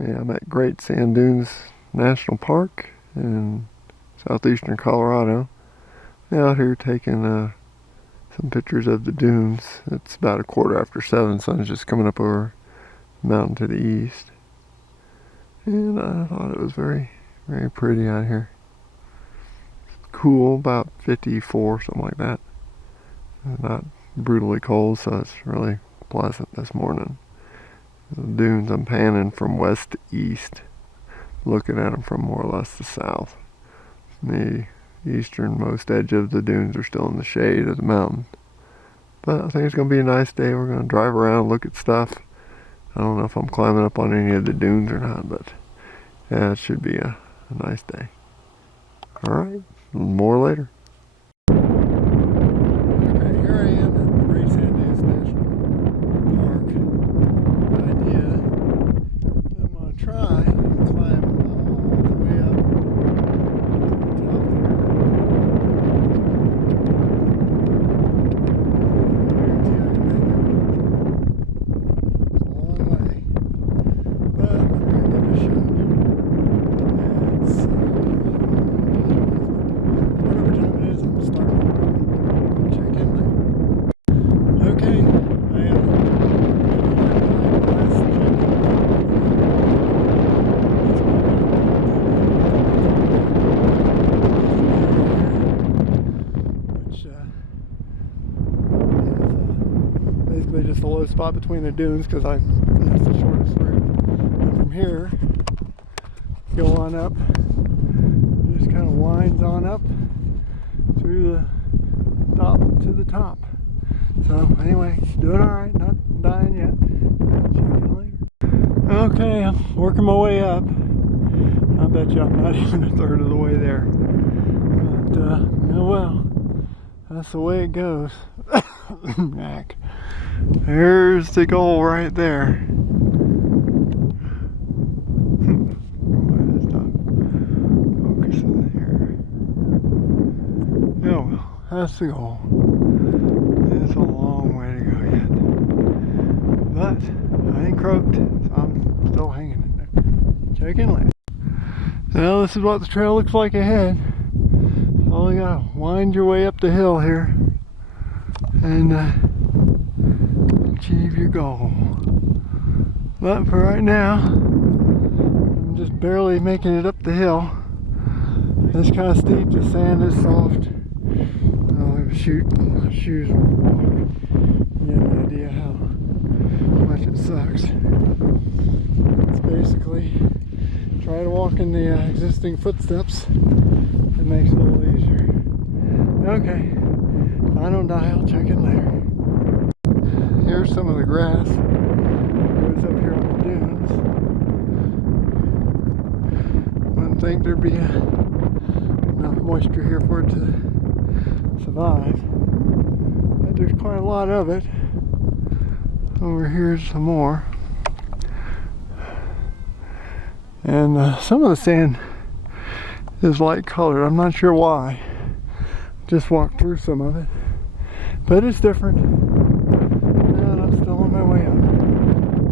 Yeah, I'm at Great Sand Dunes National Park in southeastern Colorado. Out here taking some pictures of the dunes. It's about 7:15. Sun's just coming up over the mountain to the east. And I thought it was very, very pretty out here. Cool, about 54, something like that. Not brutally cold, so it's really pleasant this morning. The dunes, I'm panning from west to east, looking at them from more or less the south. The easternmost edge of the dunes are still in the shade of the mountain. But I think it's going to be a nice day. We're going to drive around, look at stuff. I don't know if I'm climbing up on any of the dunes or not, but yeah, it should be a nice day. Alright, more later. Okay, here I am at Great Sand Dunes National Park. The idea that I'm going to try and climb all the way up to the top basically just a low spot between the dunes because that's the shortest route. And from here, go on up, it just kind of winds on up through the top to the top. So anyway, doing alright, not dying yet. Check in later. Okay, I'm working my way up. I bet you I'm not even a third of the way there. But, oh well, that's the way it goes. Heck. There's the goal right there. It's not focusing here. Oh well, that's the goal. It's a long way to go yet. But I ain't croaked, so I'm still hanging in there. Check in later. Well, this is what the trail looks like ahead. So you gotta wind your way up the hill here and achieve your goal. But for right now, I'm just barely making it up the hill. It's kind of steep, the sand is soft. Oh, shoot, my shoes won't walk. You have no idea how much it sucks. It's basically try to walk in the existing footsteps. It makes it a little easier. Okay, if I don't die, I'll check in later. Here's some of the grass that grows up here on the dunes. Wouldn't think there'd be enough moisture here for it to survive, but there's quite a lot of it. Over here's some more, and some of the sand is light colored. I'm not sure why. Just walked through some of it, but it's different. And I'm still on my way up.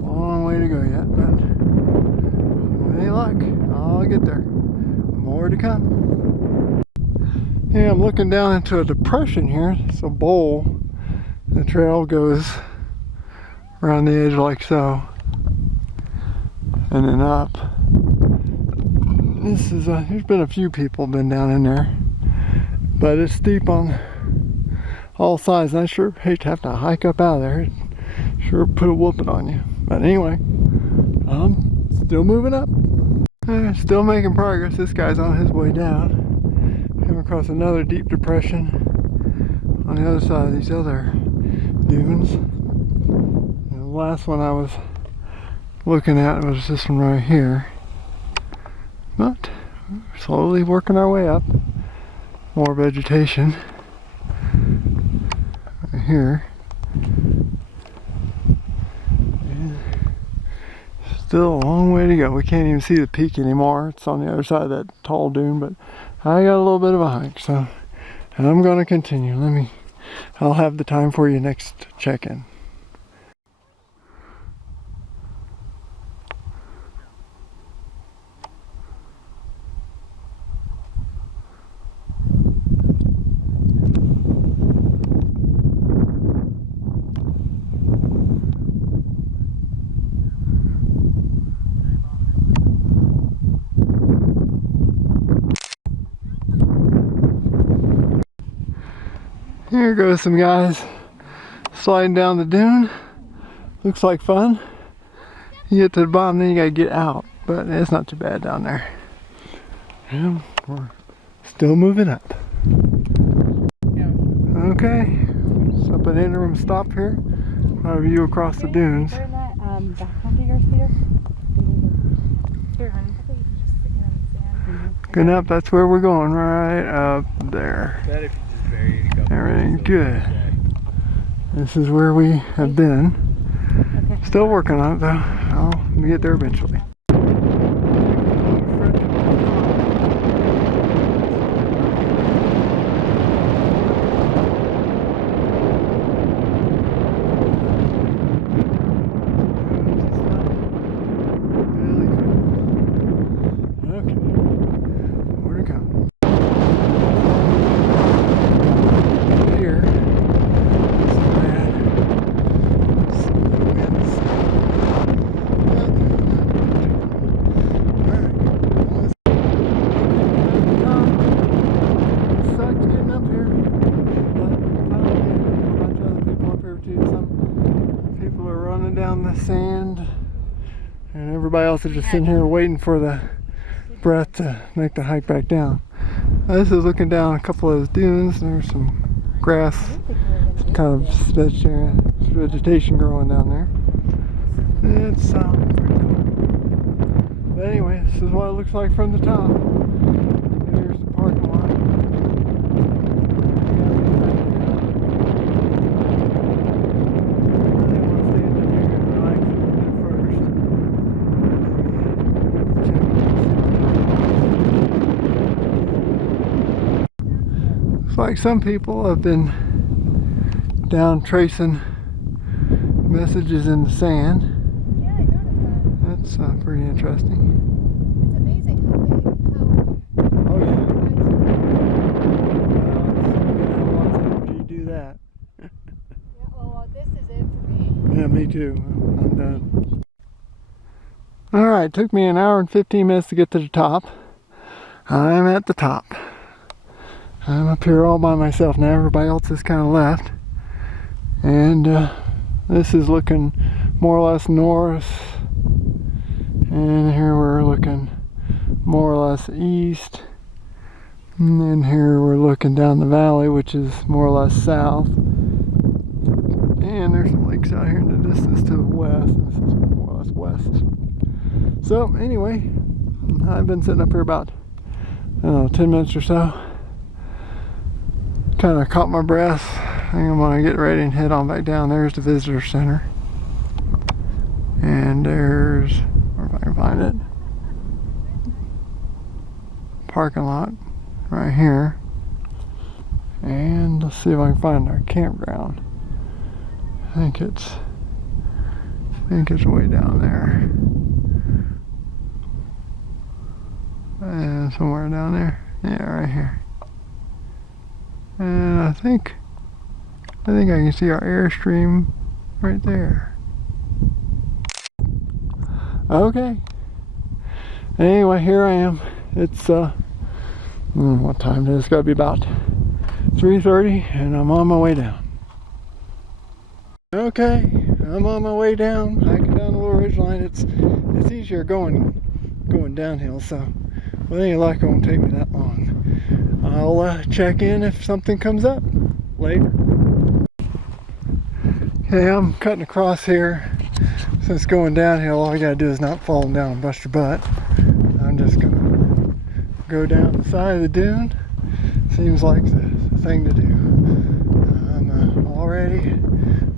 Long way to go yet, but with any luck, I'll get there. More to come. Yeah, I'm looking down into a depression here. It's a bowl. The trail goes around the edge like so, and then up. This is there's been a few people been down in there, but it's steep on all sides. I sure hate to have to hike up out of there. It sure put a whooping on you. But anyway, I'm still moving up. Still making progress. This guy's on his way down. Came across another deep depression on the other side of these other dunes. And the last one I was looking at was this one right here. But we're slowly working our way up. More vegetation right here. And still a long way to go. We can't even see the peak anymore. It's on the other side of that tall dune, but I got a little bit of a hike, so I'm going to continue. I'll have the time for you next check-in. Here goes some guys sliding down the dune. Looks like fun. You get to the bottom, then you gotta get out, but it's not too bad down there. And we're still moving up. Okay, so up an interim stop here. A view across the dunes. Good enough, that's where we're going, right up there. Everything's good. This is where we have been. Still working on it though. I'll get there eventually. Down the sand, and everybody else is just sitting here waiting for the breath to make the hike back down. This is looking down a couple of those dunes. There's some grass, some kind of vegetation growing down there. It's pretty cool. But anyway, this is what it looks like from the top. Here's the parking lot. Like some people have been down tracing messages in the sand. Yeah, I noticed that. That's pretty interesting. It's amazing how Oh yeah. Lots of energy to do that. yeah, well, this is it for me. Yeah, me too. I'm done. Alright, took me an hour and 15 minutes to get to the top. I'm at the top. I'm up here all by myself now. Everybody else has kind of left. And this is looking more or less north. And here we're looking more or less east. And then here we're looking down the valley, which is more or less south. And there's some lakes out here in the distance to the west. This is more or less west. So anyway, I've been sitting up here about, I don't know, 10 minutes or so. Kind of caught my breath. I think I'm gonna get ready and head on back down. There's the visitor center, and there's, where if I can find it, parking lot right here. And let's see if I can find our campground. I think it's way down there, and somewhere down there. Yeah, right here. And I think I can see our Airstream right there. Okay. Anyway, here I am. It's what time it is? It's gotta be about 3:30, and I'm on my way down. Okay, I'm on my way down, hiking down the little ridge line. It's easier going downhill, so with any luck it won't take me that long. I'll check in if something comes up later. Okay, I'm cutting across here. Since going downhill, all you gotta do is not fall down and bust your butt. I'm just gonna go down the side of the dune. Seems like the thing to do. I'm already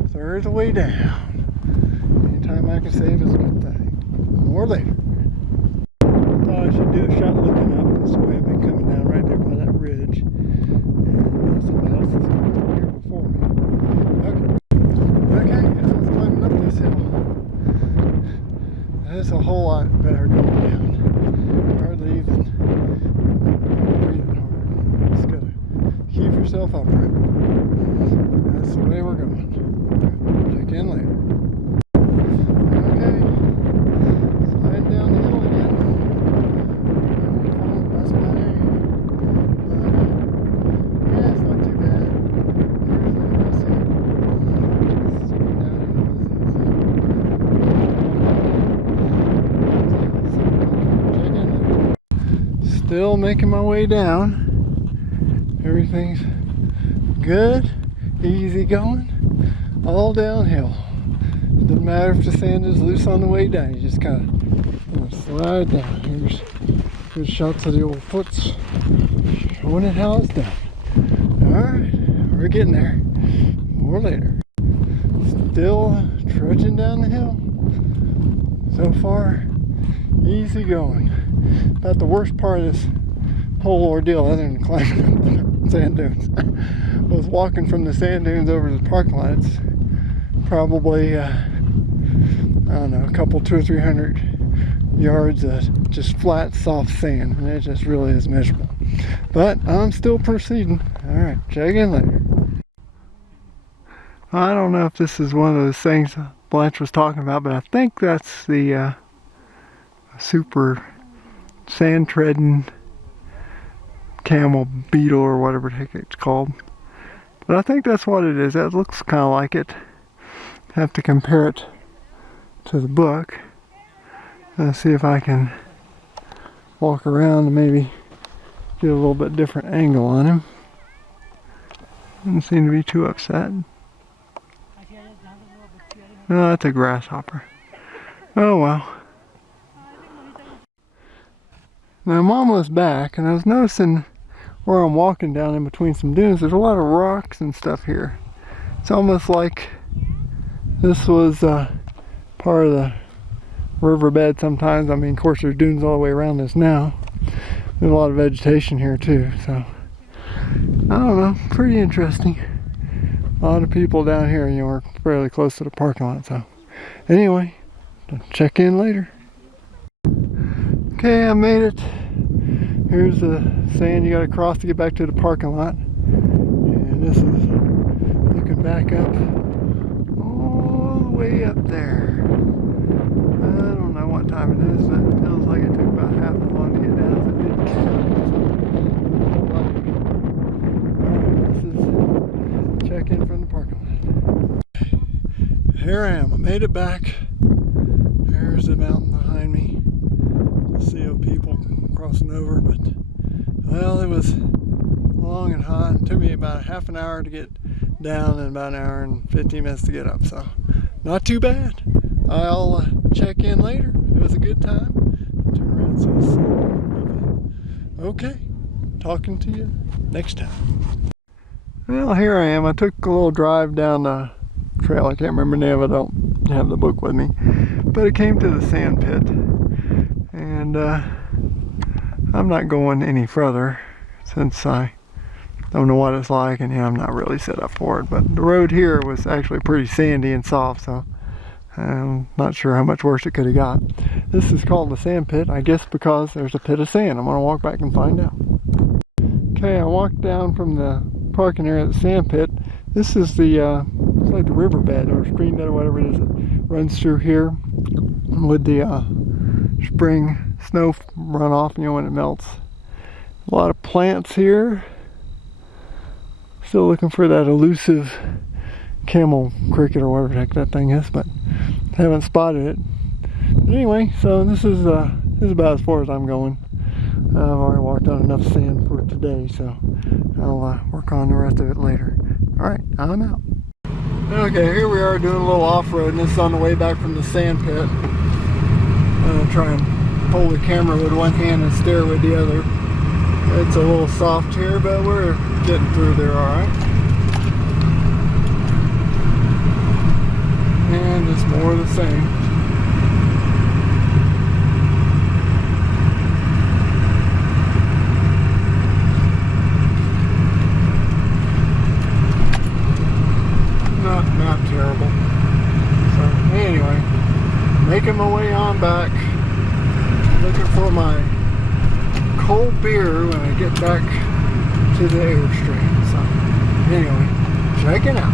a third of the way down. Anytime I can save is a good thing. More later. Thought I should do a shot looking up. This way I've been coming down right there by that ridge. And somebody else is coming here before me. Okay, I was climbing up this hill. It's a whole lot better going down. Hardly even breathing hard. Just gotta keep yourself upright. That's the way we're going. Check in later. Okay, sliding down the hill again. That's my name. Yeah, it's not too bad. Still making my way down. Everything's good, easy going, all downhill. Doesn't matter if the sand is loose on the way down, you just kind of slide down. Here's good shots of the old foots showing it how it's done. Alright, we're getting there. More later. Still trudging down the hill. So far, easy going. About the worst part of this whole ordeal, other than climbing up the sand dunes, was walking from the sand dunes over to the parking lot. It's probably, I don't know, a couple, 200 or 300 yards of just flat, soft sand, and it just really is miserable. But I'm still proceeding. Alright, check in later. I don't know if this is one of those things Blanche was talking about, but I think that's the super sand treading camel beetle or whatever the heck it's called. But I think that's what it is. That looks kind of like it. Have to compare it to the book. Let's see if I can walk around and maybe get a little bit different angle on him. Doesn't seem to be too upset. No, that's a grasshopper. Oh well. Now Mom was back, and I was noticing where I'm walking down in between some dunes, there's a lot of rocks and stuff here. It's almost like this was part of the riverbed sometimes. I mean, of course, there's dunes all the way around this now. There's a lot of vegetation here too, so I don't know, pretty interesting. A lot of people down here, you know, are fairly close to the parking lot, so anyway, check in later. Okay, I made it. Here's the sand you gotta cross to get back to the parking lot. And this is looking back up, all the way up there. I don't know what time it is, but it feels like it took about half as long to get down as it did to get. Alright, this is check in from the parking lot. Here I am, I made it back. There's the mountain behind me. A sea of people crossing over, but well, it was long and hot. It took me about half an hour to get down and about an hour and 15 minutes to get up, so not too bad. I'll check in later. It was a good time. Turn around so it's okay. Talking to you next time. Well, here I am. I took a little drive down the trail. I can't remember the name of it. I don't have the book with me, but it came to the sand pit, and I'm not going any further since I don't know what it's like, and yeah, I'm not really set up for it. But the road here was actually pretty sandy and soft, so I'm not sure how much worse it could have got. This is called the sand pit, I guess because there's a pit of sand. I'm going to walk back and find out. Okay, I walked down from the parking area of the sand pit. This is the it's like the riverbed or stream bed or whatever it is that runs through here with the spring snow runoff, you know, when it melts. A lot of plants here. Still looking for that elusive camel cricket or whatever the heck that thing is, but haven't spotted it. But anyway, so this is about as far as I'm going. I've already walked on enough sand for today, so I'll work on the rest of it later. Alright, I'm out. Okay, here we are doing a little off-road, and this is on the way back from the sand pit. I'm going to try and hold the camera with one hand and steer with the other. It's a little soft here, but we're getting through there alright. And it's more of the same. Not terrible. So anyway, making my way on back, looking for my cold beer when I get back to the Airstream. So anyway, checking out.